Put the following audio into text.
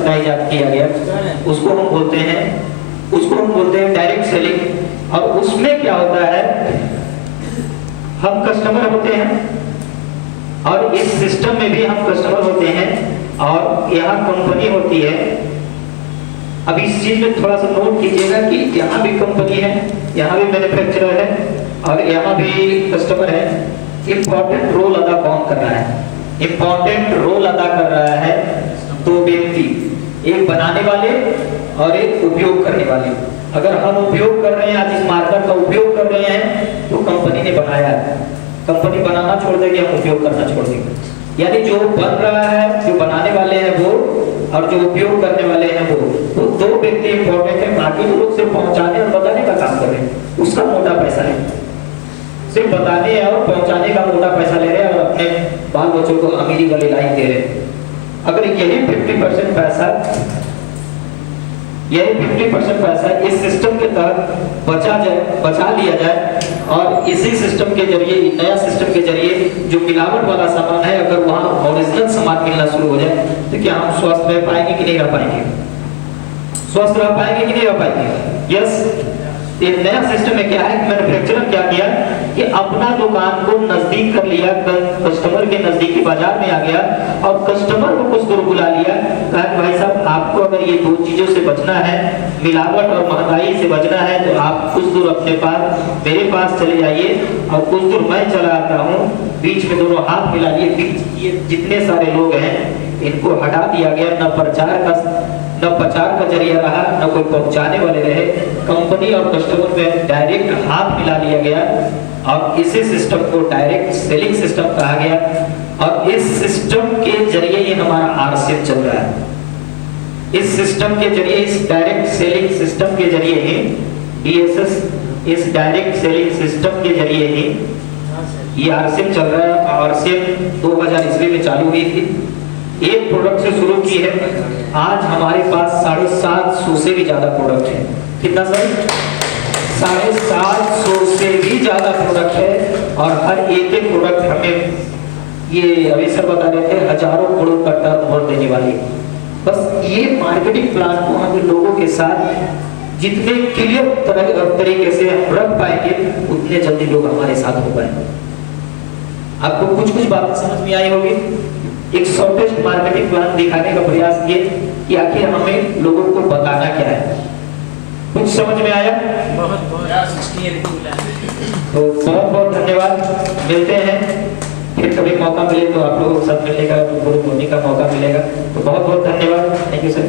का इजाद किया गया, उसको हम बोलते हैं डायरेक्ट सेलिंग। और उसमें क्या होता है, हम कस्टमर होते हैं और इस सिस्टम में भी हम कस्टमर होते हैं और यहाँ कंपनी होती है। अब इस चीज में थोड़ा सा नोट कीजिएगा कि यहाँ भी कंपनी है, यहाँ भी मैन्युफैक्चरर है और यहाँ भी कस्टमर है। इंपॉर्टेंट रोल अदा कौन कर रहा है? इंपॉर्टेंट रोल अदा कर रहा है दो व्यक्ति, एक बनाने वाले और एक उपयोग करने वाले। अगर हम उपयोग कर रहे हैं, आज इस मार्कर का उपयोग कर रहे हैं, तो कंपनी ने बनाया है। कंपनी बनाना छोड़ देगी, हम उपयोग करना छोड़ देंगे। यानी जो बन रहा है, जो बनाने वाले हैं वो और जो उपयोग करने वाले हैं वो, तो दो व्यक्ति इंपॉर्टेंट है। बाकी लोग सिर्फ पहुंचाने और बताने का काम कर रहे हैं, उसका मोटा पैसा है। सिर्फ बताने और पहुंचाने का मोटा पैसा ले रहे हैं और अपने बाल बच्चों को अमीरी वाली लाइन दे रहे हैं। अगर यही 50% पैसा, यही 50% पैसा इस सिस्टम के तहत बचा लिया जाए और इसी सिस्टम के जरिए, नया सिस्टम के जरिए जो मिलावट वाला सामान है, अगर वहां ओरिजिनल सामान मिलना शुरू हो जाए, तो क्या हम स्वस्थ रह पाएंगे कि नहीं रह पाएंगे? स्वस्थ रह पाएंगे कि नहीं रह पाएंगे? यस। एक नया सिस्टम में क्या है, मैन्युफैक्चरर क्या किया कि अपना दुकान को नजदीक कर लिया, कस्टमर के नजदीकी बाजार में आ गया और कस्टमर को कुछ दूर बुला लिया। कहा भाई साहब, आपको अगर ये दो चीजों से बचना है, मिलावट और महंगाई से बचना है, तो आप कुछ दूर अपने पास, मेरे पास चले जाइए और कुछ दूर मैं चला आता हूँ। बीच में दोनों हाथ मिला लिए, बीच ये जितने सारे लोग हैं इनको हटा दिया गया। न प्रचार का जरिया रहा, न कोई पहुंचाने वाले रहे। कंपनी और कस्टमर में डायरेक्ट हाथ मिला लिया गया और इसी सिस्टम को डायरेक्ट सेलिंग सिस्टम कहा गया। और इस सिस्टम के जरिए ये हमारा आरसीएम चल रहा है। इस सिस्टम के जरिए, इस डायरेक्ट सेलिंग सिस्टम के जरिए ही डीएसएस, इस डायरेक्ट सेलिंग सिस्टम के जरिए ही ये आरसीएम चल रहा है। आरसीएम 2000 ईस्वी में चालू हुई थी, एक प्रोडक्ट से शुरू की है। आज हमारे पास 750 से भी ज्यादा प्रोडक्ट है। कितना सर? 750 से भी ज्यादा प्रोडक्ट है और हर एक प्रोडक्ट हमें, ये अभी सर बता रहे थे, हजारों करोड़ का टर्नओवर देने वाली। बस ये मार्केटिंग प्लान को हम लोगों के साथ जितने क्लियर तरीके से हम रख पाएंगे, उतने जल्दी लोग हमारे साथ हो पाएंगे। आपको कुछ बातें समझ में आई होगी। एक शॉर्टेस्ट मार्केटिंग प्लान दिखाने का प्रयास किए कि आखिर हमें लोगों को बताना क्या है। कुछ समझ में आया? तो बहुत धन्यवाद। मिलते हैं फिर कभी मौका मिले तो आप लोगों के साथ मिलने का, गुरु होने का मौका मिलेगा। तो बहुत धन्यवाद। Thank you sir.